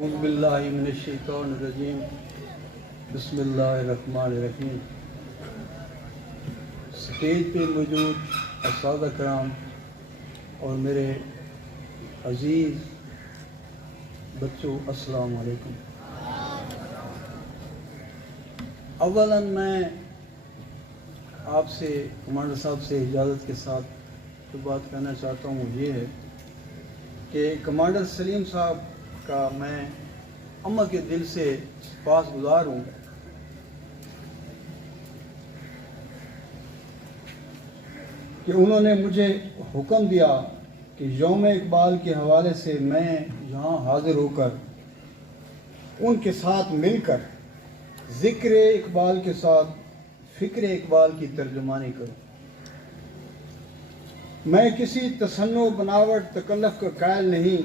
اعوذ باللہ من الشیطان الرجیم بسم اللہ الرحمن الرحیم۔ اسٹیج پہ موجود اساتذہ کرام اور میرے عزیز بچوں، السلام علیکم۔ اولاً میں آپ سے کمانڈر صاحب سے اجازت کے ساتھ جو بات کرنا چاہتا ہوں وہ یہ ہے کہ کمانڈر سلیم صاحب کا میں اماں کے دل سے سپاس گزار ہوں کہ انہوں نے مجھے حکم دیا کہ یوم اقبال کے حوالے سے میں یہاں حاضر ہو کر ان کے ساتھ مل کر ذکر اقبال کے ساتھ فکر اقبال کی ترجمانی کروں۔ میں کسی تصنع بناوٹ تکلف کا قائل نہیں۔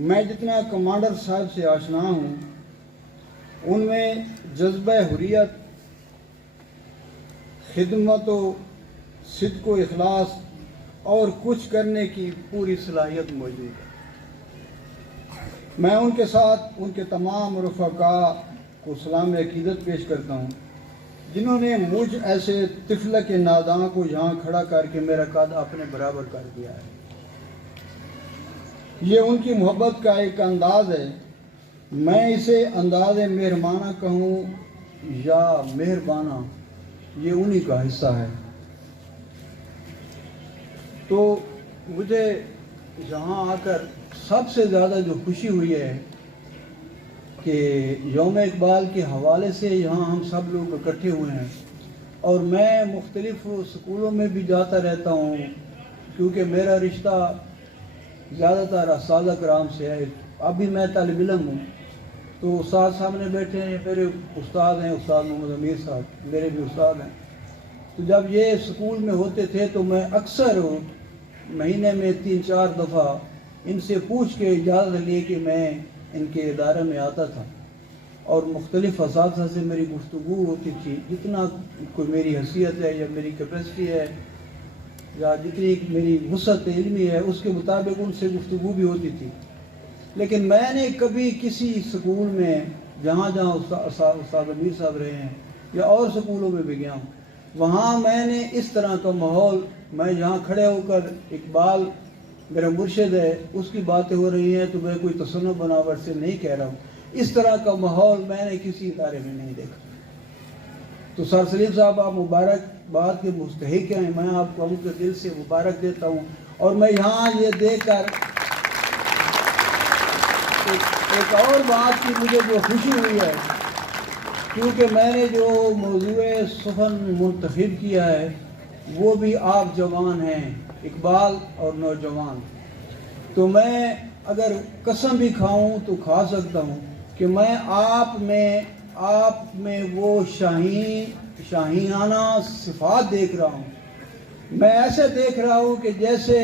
میں جتنا کمانڈر صاحب سے آشنا ہوں ان میں جذبہ حریت، خدمت و صدق و اخلاص اور کچھ کرنے کی پوری صلاحیت موجود ہے۔ میں ان کے ساتھ ان کے تمام رفقاء کو سلام عقیدت پیش کرتا ہوں جنہوں نے مجھ ایسے طفل کے ناداں کو یہاں کھڑا کر کے میرا قد اپنے برابر کر دیا ہے۔ یہ ان کی محبت کا ایک انداز ہے۔ میں اسے انداز مہربانہ کہوں یا مہربانہ، یہ انہی کا حصہ ہے۔ تو مجھے یہاں آ کر سب سے زیادہ جو خوشی ہوئی ہے کہ یوم اقبال کے حوالے سے یہاں ہم سب لوگ اکٹھے ہوئے ہیں، اور میں مختلف سکولوں میں بھی جاتا رہتا ہوں کیونکہ میرا رشتہ زیادہ تر اساتذہ کرام سے ہے۔ ابھی میں طالب علم ہوں، تو استاد سامنے بیٹھے ہیں، میرے استاد ہیں، استاد محمد امیر صاحب میرے بھی استاد ہیں۔ تو جب یہ سکول میں ہوتے تھے تو میں اکثر مہینے میں 3-4 دفعہ ان سے پوچھ کے اجازت لیے کہ میں ان کے ادارے میں آتا تھا، اور مختلف اساتذہ سے میری گفتگو ہوتی تھی، جتنا کوئی میری حیثیت ہے یا میری کیپیسٹی ہے یا جتنی میری وسعت علمی ہے اس کے مطابق ان سے گفتگو بھی ہوتی تھی۔ لیکن میں نے کبھی کسی سکول میں جہاں استاد امیر صاحب رہے ہیں یا اور سکولوں میں بھی گیا ہوں، وہاں میں نے اس طرح کا ماحول، میں یہاں کھڑے ہو کر اقبال میرا مرشد ہے، اس کی باتیں ہو رہی ہیں تو میں کوئی تصنع بناوٹ سے نہیں کہہ رہا ہوں، اس طرح کا ماحول میں نے کسی ادارے میں نہیں دیکھا۔ تو سر سلیم صاحب، آپ مبارکباد کے مستحق ہیں، میں آپ کو ان کے دل سے مبارک دیتا ہوں۔ اور میں یہاں یہ دیکھ کر ایک اور بات کی مجھے جو خوشی ہوئی ہے، کیونکہ میں نے جو موضوع سخن منتخب کیا ہے وہ بھی آپ جوان ہیں، اقبال اور نوجوان، تو میں اگر قسم بھی کھاؤں تو کھا سکتا ہوں کہ میں آپ میں وہ شاہینانہ صفات دیکھ رہا ہوں۔ میں ایسے دیکھ رہا ہوں کہ جیسے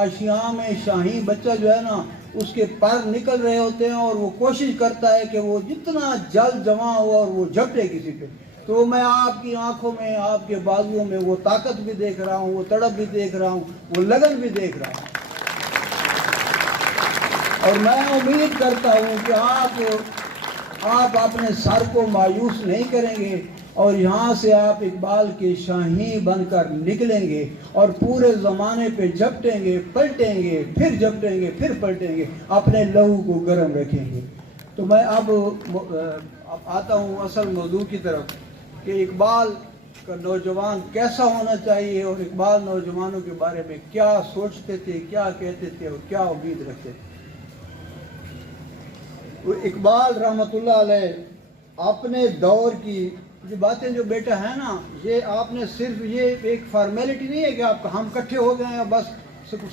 آشیاں میں شاہین بچہ جو ہے نا، اس کے پر نکل رہے ہوتے ہیں اور وہ کوشش کرتا ہے کہ وہ جتنا جلد جمع ہو اور وہ جھپٹے کسی پہ۔ تو میں آپ کی آنکھوں میں، آپ کے بازوؤں میں وہ طاقت بھی دیکھ رہا ہوں، وہ تڑپ بھی دیکھ رہا ہوں، وہ لگن بھی دیکھ رہا ہوں، اور میں امید کرتا ہوں کہ آپ اپنے سر کو مایوس نہیں کریں گے، اور یہاں سے آپ اقبال کے شاہین بن کر نکلیں گے اور پورے زمانے پہ جھپٹیں گے، پلٹیں گے، پھر جھپٹیں گے، پھر پلٹیں گے، اپنے لہو کو گرم رکھیں گے۔ تو میں اب آتا ہوں اصل موضوع کی طرف کہ اقبال کا نوجوان کیسا ہونا چاہیے، اور اقبال نوجوانوں کے بارے میں کیا سوچتے تھے، کیا کہتے تھے اور کیا امید رکھتے تھے۔ اقبال رحمۃ اللہ علیہ اپنے دور کی جو باتیں جو بیٹا ہے نا، یہ آپ نے صرف یہ ایک فارمیلٹی نہیں ہے کہ ہم کٹھے ہو گئے ہیں بس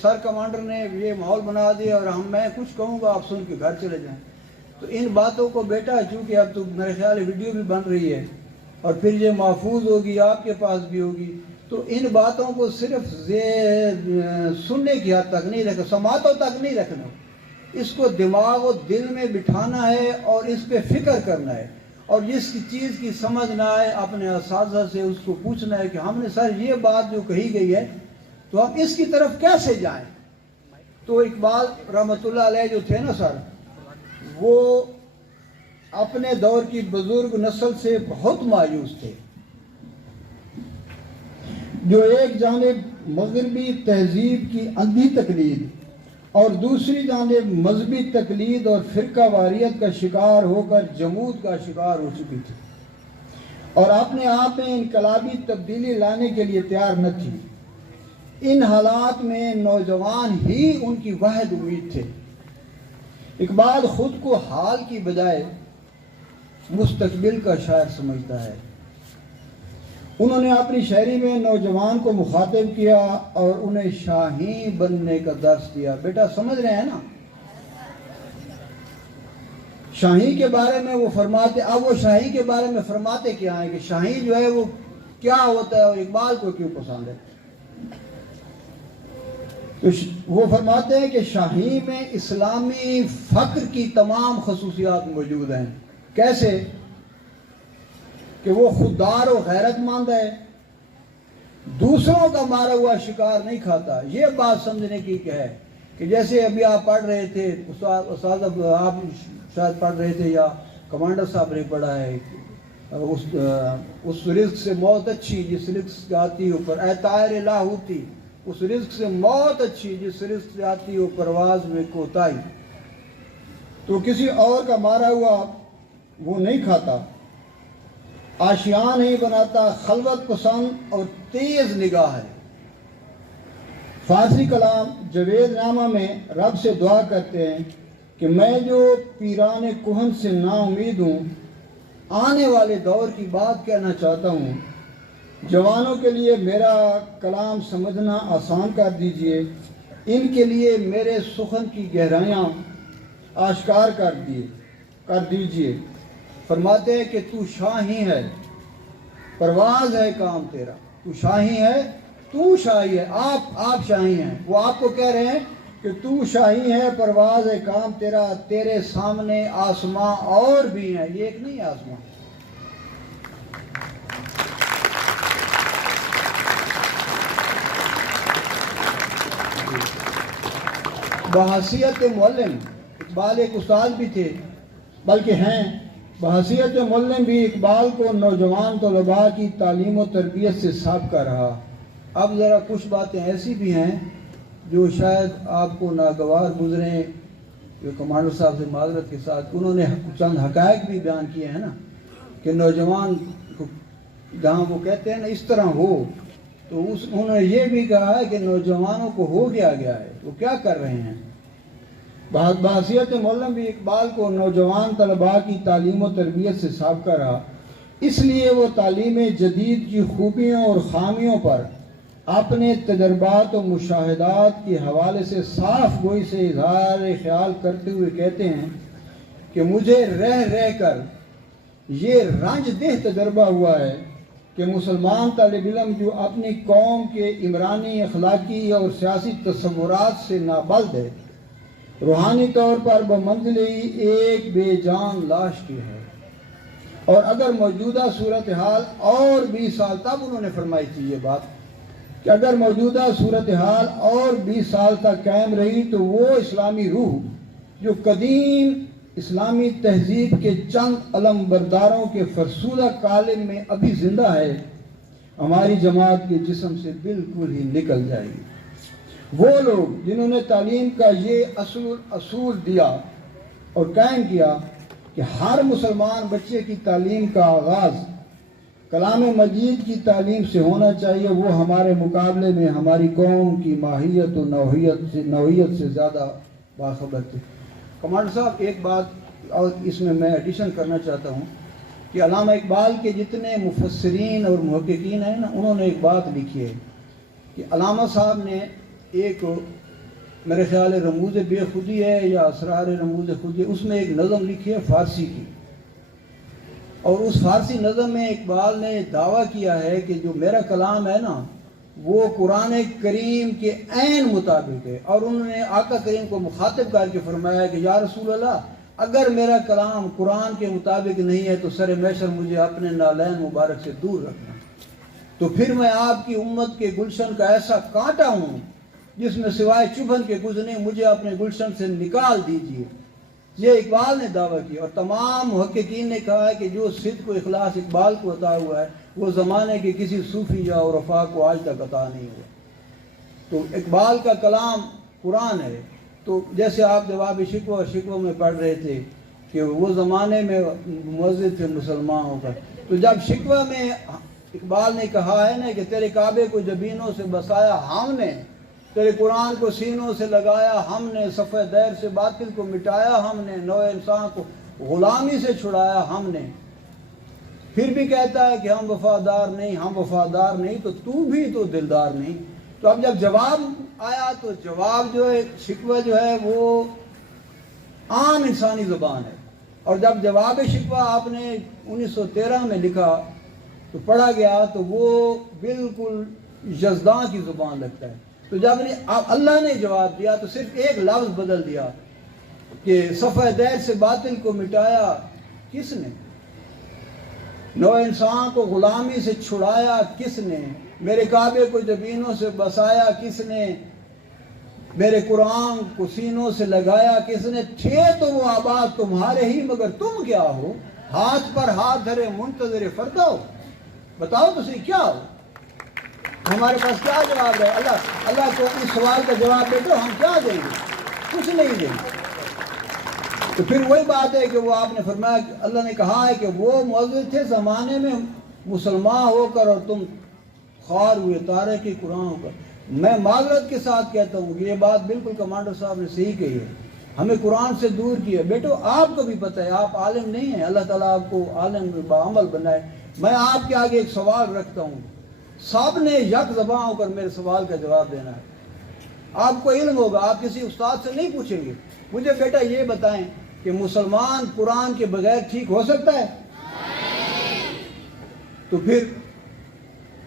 سر کمانڈر نے یہ ماحول بنا دیا اور میں کچھ کہوں گا آپ سن کے گھر چلے جائیں۔ تو ان باتوں کو بیٹا، چونکہ اب تو میرے خیال ویڈیو بھی بن رہی ہے اور پھر یہ محفوظ ہوگی، آپ کے پاس بھی ہوگی، تو ان باتوں کو صرف سننے کی حد تک نہیں رکھنا، سماعتوں تک نہیں رکھنا، اس کو دماغ و دل میں بٹھانا ہے اور اس پہ فکر کرنا ہے، اور جس چیز کی سمجھ نہ آئے اپنے اساتذہ سے اس کو پوچھنا ہے کہ ہم نے سر یہ بات جو کہی گئی ہے تو ہم اس کی طرف کیسے جائیں۔ تو اقبال رحمۃ اللہ علیہ جو تھے نا سر، وہ اپنے دور کی بزرگ نسل سے بہت مایوس تھے، جو ایک جانب مغربی تہذیب کی اندھی تقلید اور دوسری جانب مذہبی تقلید اور فرقہ واریت کا شکار ہو کر جمود کا شکار ہو چکی تھی، اور اپنے آپ میں انقلابی تبدیلی لانے کے لیے تیار نہ تھی۔ ان حالات میں نوجوان ہی ان کی واحد امید تھے۔ اقبال خود کو حال کی بجائے مستقبل کا شاعر سمجھتا ہے۔ انہوں نے اپنی شاعری میں نوجوان کو مخاطب کیا اور انہیں شاہین بننے کا درس دیا۔ بیٹا سمجھ رہے ہیں نا، شاہین کے بارے میں وہ فرماتے، اب وہ شاہین کے بارے میں فرماتے کیا ہیں کہ شاہین جو ہے وہ کیا ہوتا ہے اور اقبال کو کیوں پسند ہے۔ تو وہ فرماتے ہیں کہ شاہین میں اسلامی فقر کی تمام خصوصیات موجود ہیں۔ کیسے؟ کہ وہ خوددار و غیرت مند ہے، دوسروں کا مارا ہوا شکار نہیں کھاتا۔ یہ بات سمجھنے کی کیا ہے کہ جیسے ابھی آپ پڑھ رہے تھے، استاد آپ شاید پڑھ رہے تھے یا کمانڈر صاحب نے پڑھا ہے، اس رزق سے موت اچھی جس رزق سے آتی ہو پر اے طائر لاہوتی، اس رزق سے موت اچھی جس رزق سے آتی ہو پرواز میں کوتاہی۔ تو کسی اور کا مارا ہوا وہ نہیں کھاتا، آشیاں نہیں بناتا، خلوت پسند اور تیز نگاہ ہے۔ فارسی کلام جوید نامہ میں رب سے دعا کرتے ہیں کہ میں جو پیران کہن سے نا امید ہوں، آنے والے دور کی بات کہنا چاہتا ہوں، جوانوں کے لیے میرا کلام سمجھنا آسان کر دیجئے، ان کے لیے میرے سخن کی گہرائیاں آشکار کر دیجئے۔ فرماتے ہیں کہ تو شاہی ہے، پرواز ہے کام تیرا، تو شاہی ہے، تو شاہی ہے، آپ شاہی ہیں۔ وہ آپ کو کہہ رہے ہیں کہ تو شاہی ہے، پرواز ہے کام تیرا، تیرے سامنے آسماں اور بھی ہیں، یہ ایک نہیں آسماں۔ بحیثیت معلم اقبال ایک استاد بھی تھے، بلکہ ہیں، بحیثیت معلم بھی اقبال کو نوجوان طلباء کی تعلیم و تربیت سے سابقہ رہا۔ اب ذرا کچھ باتیں ایسی بھی ہیں جو شاید آپ کو ناگوار گزریں، جو کمانڈر صاحب سے معذرت کے ساتھ انہوں نے چند حقائق بھی بیان کیے ہیں نا، کہ نوجوان کو جہاں وہ کہتے ہیں نا اس طرح ہو، تو انہوں نے یہ بھی کہا ہے کہ نوجوانوں کو ہو گیا ہے، وہ کیا کر رہے ہیں۔ بحیثیت معلم بھی اقبال کو نوجوان طلباء کی تعلیم و تربیت سے سابقہ رہا، اس لیے وہ تعلیم جدید کی خوبیوں اور خامیوں پر اپنے تجربات و مشاہدات کے حوالے سے صاف گوئی سے اظہار خیال کرتے ہوئے کہتے ہیں کہ مجھے رہ کر یہ رنج دہ تجربہ ہوا ہے کہ مسلمان طالب علم جو اپنی قوم کے عمرانی اخلاقی اور سیاسی تصورات سے نابلد ہے، روحانی طور پر بمنزل ایک بے جان لاش کی ہے، اور اگر موجودہ صورتحال اور 20 سال، تب انہوں نے فرمائی تھی یہ بات کہ اگر موجودہ صورتحال اور 20 سال تک قائم رہی تو وہ اسلامی روح جو قدیم اسلامی تہذیب کے چند علم برداروں کے فرسودہ کالم میں ابھی زندہ ہے، ہماری جماعت کے جسم سے بالکل ہی نکل جائے گی۔ وہ لوگ جنہوں نے تعلیم کا یہ اصول دیا اور قائم کیا کہ ہر مسلمان بچے کی تعلیم کا آغاز کلام مجید کی تعلیم سے ہونا چاہیے، وہ ہمارے مقابلے میں ہماری قوم کی ماہیت و نوعیت سے زیادہ باخبر تھے۔ کمانڈر صاحب ایک بات اور اس میں ایڈیشن کرنا چاہتا ہوں کہ علامہ اقبال کے جتنے مفسرین اور محققین ہیں نا، انہوں نے ایک بات لکھی ہے کہ علامہ صاحب نے ایک میرے خیال ہے رموز بے خودی ہے یا اسرار رموز خودی ہے، اس میں ایک نظم لکھی ہے فارسی کی، اور اس فارسی نظم میں اقبال نے دعویٰ کیا ہے کہ جو میرا کلام ہے نا وہ قرآن کریم کے عین مطابق ہے، اور انہوں نے آقا کریم کو مخاطب کر کے فرمایا کہ یا رسول اللہ، اگر میرا کلام قرآن کے مطابق نہیں ہے تو سر محشر مجھے اپنے نالین مبارک سے دور رکھنا، تو پھر میں آپ کی امت کے گلشن کا ایسا کانٹا ہوں جس میں سوائے چبھن کے کچھ نہیں، مجھے اپنے گلشن سے نکال دیجئے۔ یہ اقبال نے دعویٰ کیا، اور تمام محققین نے کہا ہے کہ جو صدق و اخلاص اقبال کو عطا ہوا ہے وہ زمانے کے کسی صوفی یا عرفاء کو آج تک عطا نہیں ہوا۔ تو اقبال کا کلام قرآن ہے۔ تو جیسے آپ جواب شکوہ اور شکوہ میں پڑھ رہے تھے کہ وہ زمانے میں مؤذن تھے مسلمان ہو کر، تو جب شکوہ میں اقبال نے کہا ہے نا کہ تیرے کعبے کو جبینوں سے بسایا ہم نے، تیرے قرآن کو سینوں سے لگایا ہم نے، صفحہ دیر سے باطل کو مٹایا ہم نے، نوع انسان کو غلامی سے چھڑایا ہم نے، پھر بھی کہتا ہے کہ ہم وفادار نہیں، ہم وفادار نہیں، تو بھی تو دلدار نہیں۔ تو اب جب جواب آیا تو جواب جو ہے شکوہ جو ہے وہ عام انسانی زبان ہے، اور جب جواب شکوہ آپ نے 1913 میں لکھا تو پڑھا گیا تو وہ بالکل یزداں کی زبان لگتا ہے۔ تو جب اللہ نے جواب دیا تو صرف ایک لفظ بدل دیا کہ صفحہ دیر سے باطل کو مٹایا کس نے، نوع انسان کو غلامی سے چھڑایا کس نے، میرے کعبے کو جبینوں سے بسایا کس نے، میرے قرآن کو سینوں سے لگایا کس نے، تھے تو وہ آباد تمہارے ہی مگر تم کیا ہو، ہاتھ پر ہاتھ دھرے منتظر فردا ہو، بتاؤ تسی کیا ہو۔ ہمارے پاس کیا جواب ہے؟ اللہ کو اس سوال کا جواب دے تو ہم کیا دیں گے؟ کچھ نہیں دیں گے۔ تو پھر وہی بات ہے کہ وہ آپ نے فرمایا کہ اللہ نے کہا ہے کہ وہ مؤذن تھے زمانے میں مسلمان ہو کر اور تم خوار ہوئے تارے کی قرآن ہو کر۔ میں معذرت کے ساتھ کہتا ہوں کہ یہ بات بالکل کمانڈر صاحب نے صحیح کہی ہے، ہمیں قرآن سے دور کیا۔ بیٹو آپ کو بھی پتہ ہے آپ عالم نہیں ہیں، اللہ تعالیٰ آپ کو عالم بعمل بنائے۔ میں آپ کے آگے ایک سوال رکھتا ہوں، سب نے یک زباں ہو کر میرے سوال کا جواب دینا ہے۔ آپ کو علم ہوگا، آپ کسی استاد سے نہیں پوچھیں گے مجھے بیٹا یہ بتائیں کہ مسلمان قرآن کے بغیر ٹھیک ہو سکتا ہے؟ تو پھر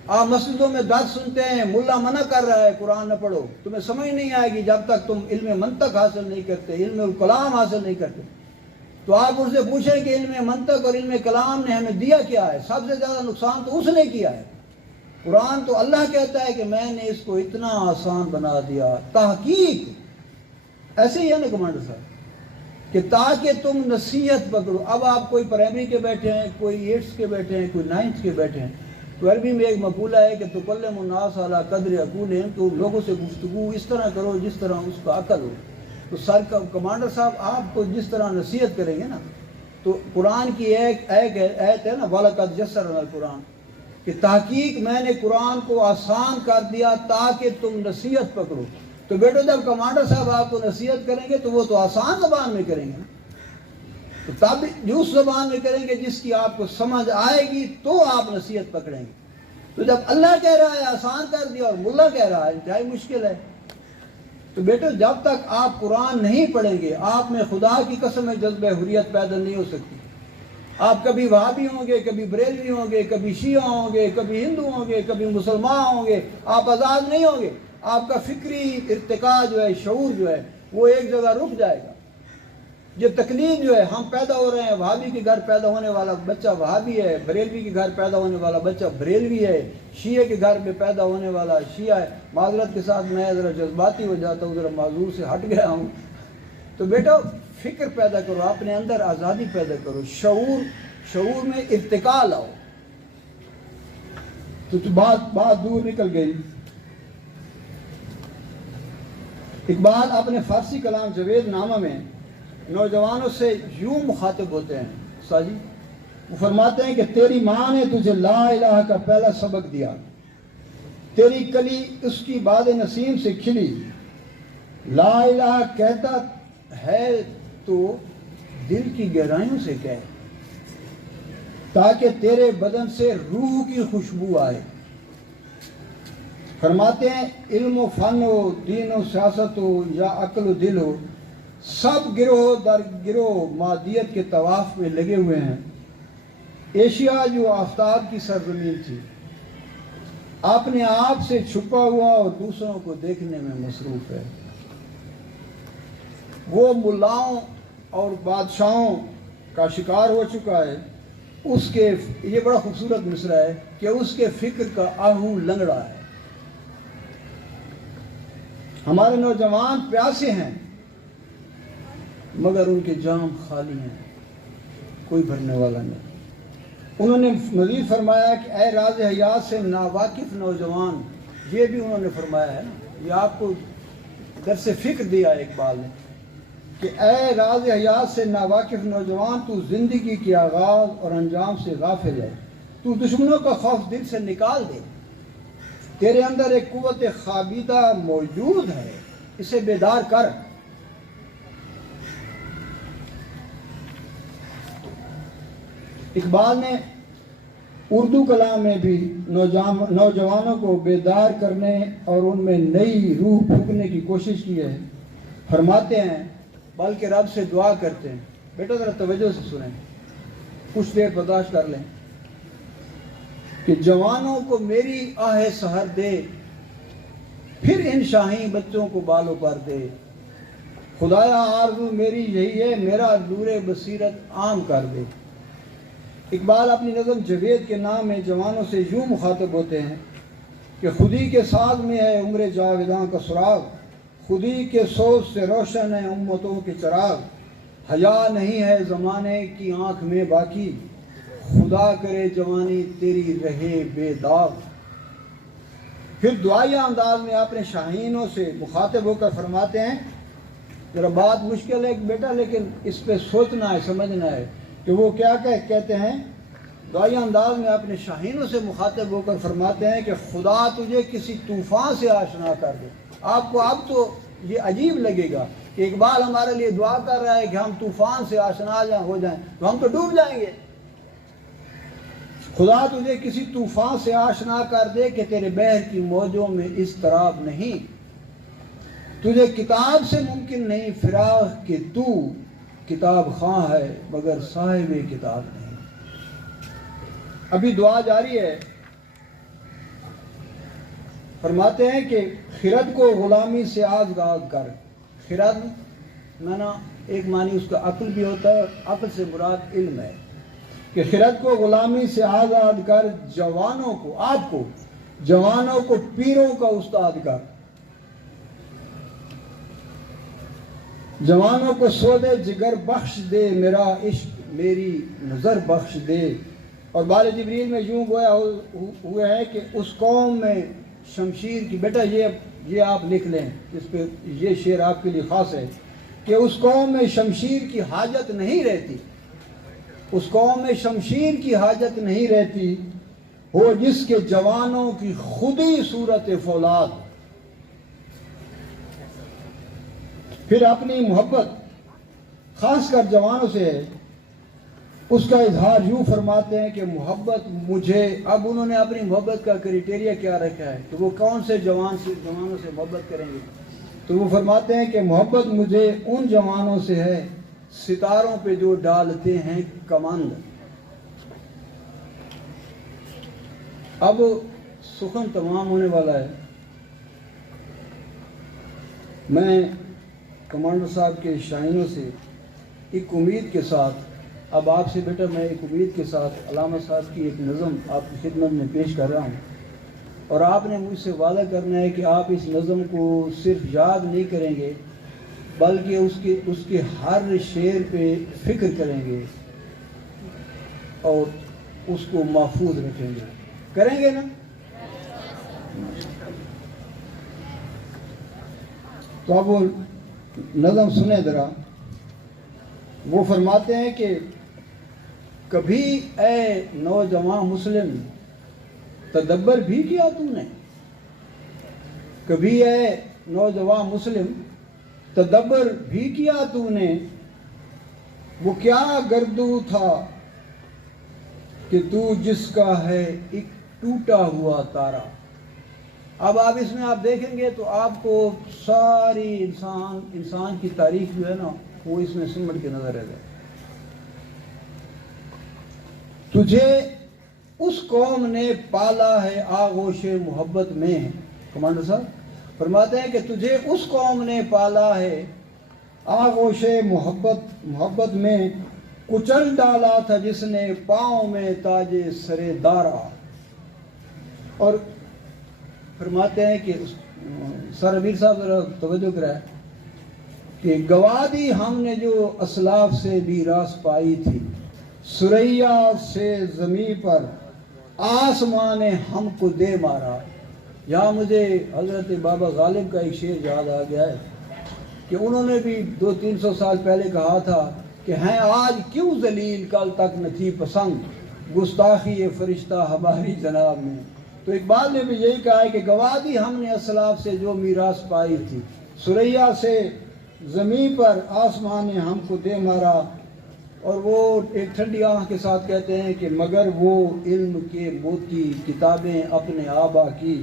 آپ مسجدوں میں درس سنتے ہیں، ملا منع کر رہا ہے قرآن نہ پڑھو، تمہیں سمجھ نہیں آئے گی جب تک تم علم منطق حاصل نہیں کرتے، علم کلام حاصل نہیں کرتے۔ تو آپ ان سے پوچھیں کہ علم منطق اور علم کلام نے ہمیں دیا کیا ہے؟ سب سے زیادہ نقصان تو اس نے کیا ہے۔ قرآن تو اللہ کہتا ہے کہ میں نے اس کو اتنا آسان بنا دیا، تحقیق ایسے ہی ہے نا کمانڈر صاحب، کہ تاکہ تم نصیحت پکڑو۔ اب آپ کوئی پرائمری کے بیٹھے ہیں، کوئی 8th کے بیٹھے ہیں، کوئی 9th کے بیٹھے ہیں، تو عربی میں ایک مقولہ ہے کہ تکلم الناس علی قدر عقولہم، تو لوگوں سے گفتگو اس طرح کرو جس طرح اس کا عقل ہو۔ تو سر کمانڈر صاحب آپ کو جس طرح نصیحت کریں گے نا، تو قرآن کی ایک آیت ہے نا وَلَقَدْ يَسَّرْنَا الْقُرْآنَ، کہ تحقیق میں نے قرآن کو آسان کر دیا تاکہ تم نصیحت پکڑو۔ تو بیٹو جب کمانڈر صاحب آپ کو نصیحت کریں گے تو وہ تو آسان زبان میں کریں گے، تو تب اس زبان میں کریں گے جس کی آپ کو سمجھ آئے گی تو آپ نصیحت پکڑیں گے۔ تو جب اللہ کہہ رہا ہے آسان کر دیا اور ملا کہہ رہا ہے انتہائی مشکل ہے، تو بیٹو جب تک آپ قرآن نہیں پڑھیں گے آپ میں خدا کی قسم جذبہ حریت پیدا نہیں ہو سکتی۔ آپ کبھی وہابی ہوں گے، کبھی بریلوی ہوں گے، کبھی شیعہ ہوں گے، کبھی ہندو ہوں گے، کبھی مسلمان ہوں گے، آپ آزاد نہیں ہوں گے۔ آپ کا فکری ارتقاء جو ہے، شعور جو ہے وہ ایک جگہ رک جائے گا۔ یہ تکلیف جو ہے، ہم پیدا ہو رہے ہیں، وہابی کے گھر پیدا ہونے والا بچہ وہابی ہے، بریلوی کے گھر پیدا ہونے والا بچہ بریلوی ہے، شیعہ کے گھر میں پیدا ہونے والا شیعہ ہے۔ معذرت کے ساتھ میں ذرا جذباتی ہو جاتا ہوں، ذرا موضوع سے ہٹ گیا ہوں۔ تو بیٹا فکر پیدا کرو، اپنے اندر آزادی پیدا کرو، شعور میں ارتقاء لاؤ۔ تو بات دور نکل گئی۔ اقبال اپنے فارسی کلام جوید نامہ میں نوجوانوں سے یوں مخاطب ہوتے ہیں، ساجی وہ فرماتے ہیں کہ تیری ماں نے تجھے لا الہ کا پہلا سبق دیا، تیری کلی اس کی باد نسیم سے کھلی، لا الہ کہتا ہے تو دل کی گہرائیوں سے کہے، تاکہ تیرے بدن سے روح کی خوشبو آئے۔ فرماتے ہیں علم و فن ہو، دین و سیاست ہو یا عقل و دل ہو، سب گروہ در گروہ مادیت کے طواف میں لگے ہوئے ہیں۔ ایشیا جو آفتاب کی سرزمین تھی اپنے آپ سے چھپا ہوا اور دوسروں کو دیکھنے میں مصروف ہے۔ وہ ملاؤں اور بادشاہوں کا شکار ہو چکا ہے، اس کے یہ بڑا خوبصورت مصرع ہے کہ اس کے فکر کا آہو لنگڑا ہے۔ ہمارے نوجوان پیاسے ہیں، مگر ان کے جام خالی ہیں، کوئی بھرنے والا نہیں۔ انہوں نے مزید فرمایا کہ اے راز حیات سے ناواقف نوجوان، یہ بھی انہوں نے فرمایا ہے نا، یہ آپ کو درس فکر دیا ہے اقبال نے کہ اے راز حیات سے ناواقف نوجوان، تو زندگی کے آغاز اور انجام سے غافل ہے، تو دشمنوں کا خوف دل سے نکال دے، تیرے اندر ایک قوت خابیدہ موجود ہے، اسے بیدار کر۔ اقبال نے اردو کلام میں بھی نوجوانوں کو بیدار کرنے اور ان میں نئی روح پھونکنے کی کوشش کی ہے۔ فرماتے ہیں، بلکہ رب سے دعا کرتے ہیں۔ بیٹا ذرا توجہ سے سنیں، کچھ دیر برداشت کر لیں کہ جوانوں کو میری آہ سحر دے، پھر ان شاہین بچوں کو بالوں پر دے، خدایا آرزو میری یہی ہے، میرا نور بصیرت عام کر دے۔ اقبال اپنی نظم جوید کے نام میں جوانوں سے یوں مخاطب ہوتے ہیں کہ خودی کے ساز میں ہے عمر جاویداں کا سراغ، خودی کے سوز سے روشن ہے امتوں کے چراغ، حیا نہیں ہے زمانے کی آنکھ میں باقی، خدا کرے جوانی تیری رہے بے داغ۔ پھر دعائیہ انداز میں اپنے شاہینوں سے مخاطب ہو کر فرماتے ہیں، ذرا بات مشکل ہے بیٹا، لیکن اس پہ سوچنا ہے، سمجھنا ہے کہ وہ کیا کہتے ہیں۔ دعائیہ انداز میں اپنے شاہینوں سے مخاطب ہو کر فرماتے ہیں کہ خدا تجھے کسی طوفان سے آشنا کر دے۔ آپ کو اب تو یہ عجیب لگے گا کہ اقبال ہمارے لیے دعا کر رہا ہے کہ ہم طوفان سے آشنا ہو جائیں تو ہم تو ڈوب جائیں گے۔ خدا تجھے کسی طوفان سے آشنا کر دے کہ تیرے بحر کی موجوں میں اضطراب نہیں، تجھے کتاب سے ممکن نہیں فراغ کہ تو کتاب خواہ ہے مگر صاحب کتاب نہیں۔ ابھی دعا جاری ہے۔ فرماتے ہیں کہ خرد کو غلامی سے آزاد کر۔ خرد مانا ایک معنی اس کا عقل بھی ہوتا ہے، عقل سے مراد علم ہے، کہ خرد کو غلامی سے آزاد کر، جوانوں کو، آپ کو جوانوں کو پیروں کا استاد کر، جوانوں کو سودے جگر بخش دے، میرا عشق میری نظر بخش دے۔ اور بال جبریل میں یوں گویا ہوئے ہے کہ اس قوم میں شمشیر کی، بیٹا یہ آپ لکھ لیں، اس پہ یہ شعر آپ کے لیے خاص ہے، کہ اس قوم میں شمشیر کی حاجت نہیں رہتی، اس قوم میں شمشیر کی حاجت نہیں رہتی، وہ جس کے جوانوں کی خودی صورت فولاد۔ پھر اپنی محبت خاص کر جوانوں سے ہے، اس کا اظہار یوں فرماتے ہیں کہ محبت مجھے، اب انہوں نے اپنی محبت کا کرائٹیریا کیا رکھا ہے کہ وہ کون سے جوانوں سے محبت کریں گے، تو وہ فرماتے ہیں کہ محبت مجھے ان جوانوں سے ہے ستاروں پہ جو ڈالتے ہیں کمند۔ اب سخن تمام ہونے والا ہے، میں کمانڈر صاحب کے شاہینوں سے ایک امید کے ساتھ، اب آپ سے بیٹا میں ایک امید کے ساتھ علامہ صاحب کی ایک نظم آپ کی خدمت میں پیش کر رہا ہوں، اور آپ نے مجھ سے وعدہ کرنا ہے کہ آپ اس نظم کو صرف یاد نہیں کریں گے بلکہ اس کے ہر شعر پہ فکر کریں گے اور اس کو محفوظ رکھیں گے، کریں گے نا؟ تو اب وہ نظم سنیں ذرا۔ وہ فرماتے ہیں کہ کبھی اے نوجوان مسلم تدبر بھی کیا تو نے، کبھی اے نوجوان مسلم تدبر بھی کیا تو نے، وہ کیا گردو تھا کہ تو جس کا ہے ایک ٹوٹا ہوا تارا۔ اب آپ اس میں آپ دیکھیں گے تو آپ کو ساری انسان کی تاریخ جو ہے نا وہ اس میں سمٹ کے نظر آ جائے۔ تجھے اس قوم نے پالا ہے آغوش محبت میں، کمانڈر صاحب فرماتے ہیں کہ تجھے اس قوم نے پالا ہے آغوش محبت میں، کچل ڈالا تھا جس نے پاؤں میں تاج سر دارا۔ اور فرماتے ہیں کہ سر امیر صاحب ذرا توجہ کرائے، کہ گوادی ہم نے جو اسلاف سے میراث پائی تھی، سریا سے زمین پر آسمان نے ہم کو دے مارا. یہاں مجھے حضرت بابا غالب کا ایک شعر یاد آ گیا ہے کہ انہوں نے بھی 200-300 سال پہلے کہا تھا کہ ہیں آج کیوں ذلیل کل تک نہ تھی پسند گستاخی یہ فرشتہ ہماری جناب میں. تو اقبال نے بھی یہی کہا ہے کہ گوادی ہم نے اسلاف سے جو میراث پائی تھی، سریا سے زمین پر آسمان نے ہم کو دے مارا. اور وہ ایک ٹھنڈی آنکھ کے ساتھ کہتے ہیں کہ مگر وہ علم کے موتی کتابیں اپنے آبا کی،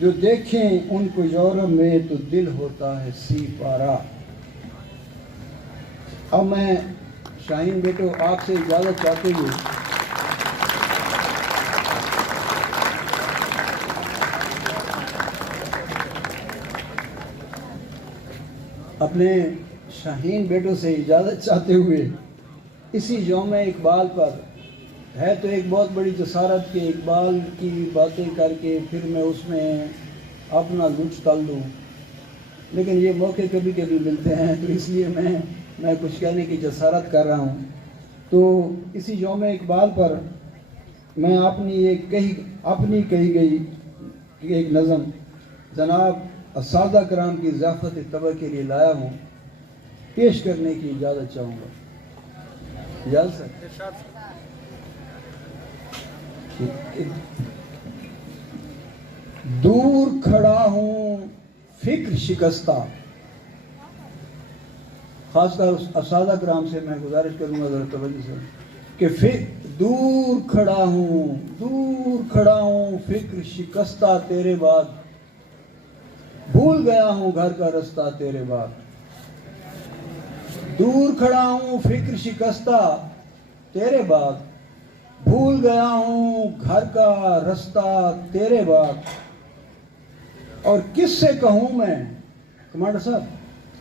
جو دیکھیں ان کو یورپ میں تو دل ہوتا ہے سی پارا. اب میں شاہین بیٹو آپ سے اجازت چاہتے ہوئے اپنے شاہین بیٹوں سے اجازت چاہتے ہوئے اسی یوم اقبال پر، ہے تو ایک بہت بڑی جسارت کہ اقبال کی باتیں کر کے پھر میں اس میں اپنا لطف تل دوں، لیکن یہ موقع کبھی کبھی ملتے ہیں تو اس لیے میں کچھ کہنے کی جسارت کر رہا ہوں. تو اسی یوم اقبال پر میں اپنی کہی گئی ایک نظم جناب اساتذہ کرام کی ضیافت طبع کے لیے لایا ہوں، پیش کرنے کی اجازت چاہوں گا. اجازت سر؟ دور کھڑا ہوں فکر شکستہ، خاص کر اساتذہ کرام سے میں گزارش کروں گا ذرا توجہ سے کہ دور کھڑا ہوں فکر شکستہ تیرے بعد، بھول گیا ہوں گھر کا رستہ تیرے بعد. دور کھڑا ہوں فکر شکستہ تیرے بعد، بھول گیا ہوں گھر کا رستہ تیرے بعد. اور کس سے کہوں میں کمانڈر صاحب،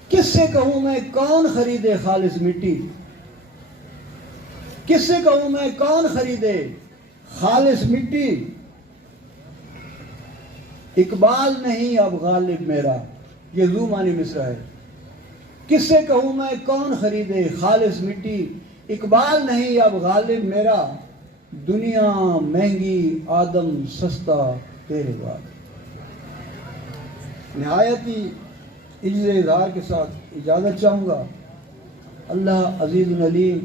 کس سے کہوں میں کون خریدے خالص مٹی، کس سے کہوں میں کون خریدے خالص مٹی. اقبال نہیں اب غالب میرا، یہ ذو معنی مصرع ہے. کس سے کہوں میں کون خریدے خالص مٹی، اقبال نہیں اب غالب میرا، دنیا مہنگی آدم سستا تیرے بعد. نہایتی عجز اظہار کے ساتھ اجازت چاہوں گا. اللہ عزیز العلیم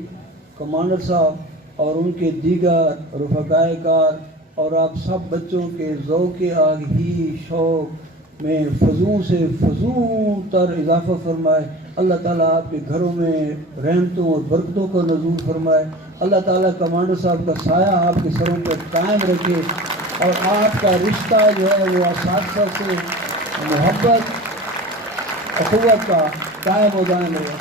کمانڈر صاحب اور ان کے دیگر رفقائے کار اور آپ سب بچوں کے ذوق آگہی شوق میں فضوں سے فضوں تر اضافہ فرمائے. اللہ تعالیٰ آپ کے گھروں میں رحمتوں اور برکتوں کو نزول فرمائے. اللہ تعالیٰ کمانڈر صاحب کا سایہ آپ کے سروں پر قائم رکھے اور آپ کا رشتہ جو ہے وہ اساتذہ سے محبت اخوت کا قائم و دائم رہے.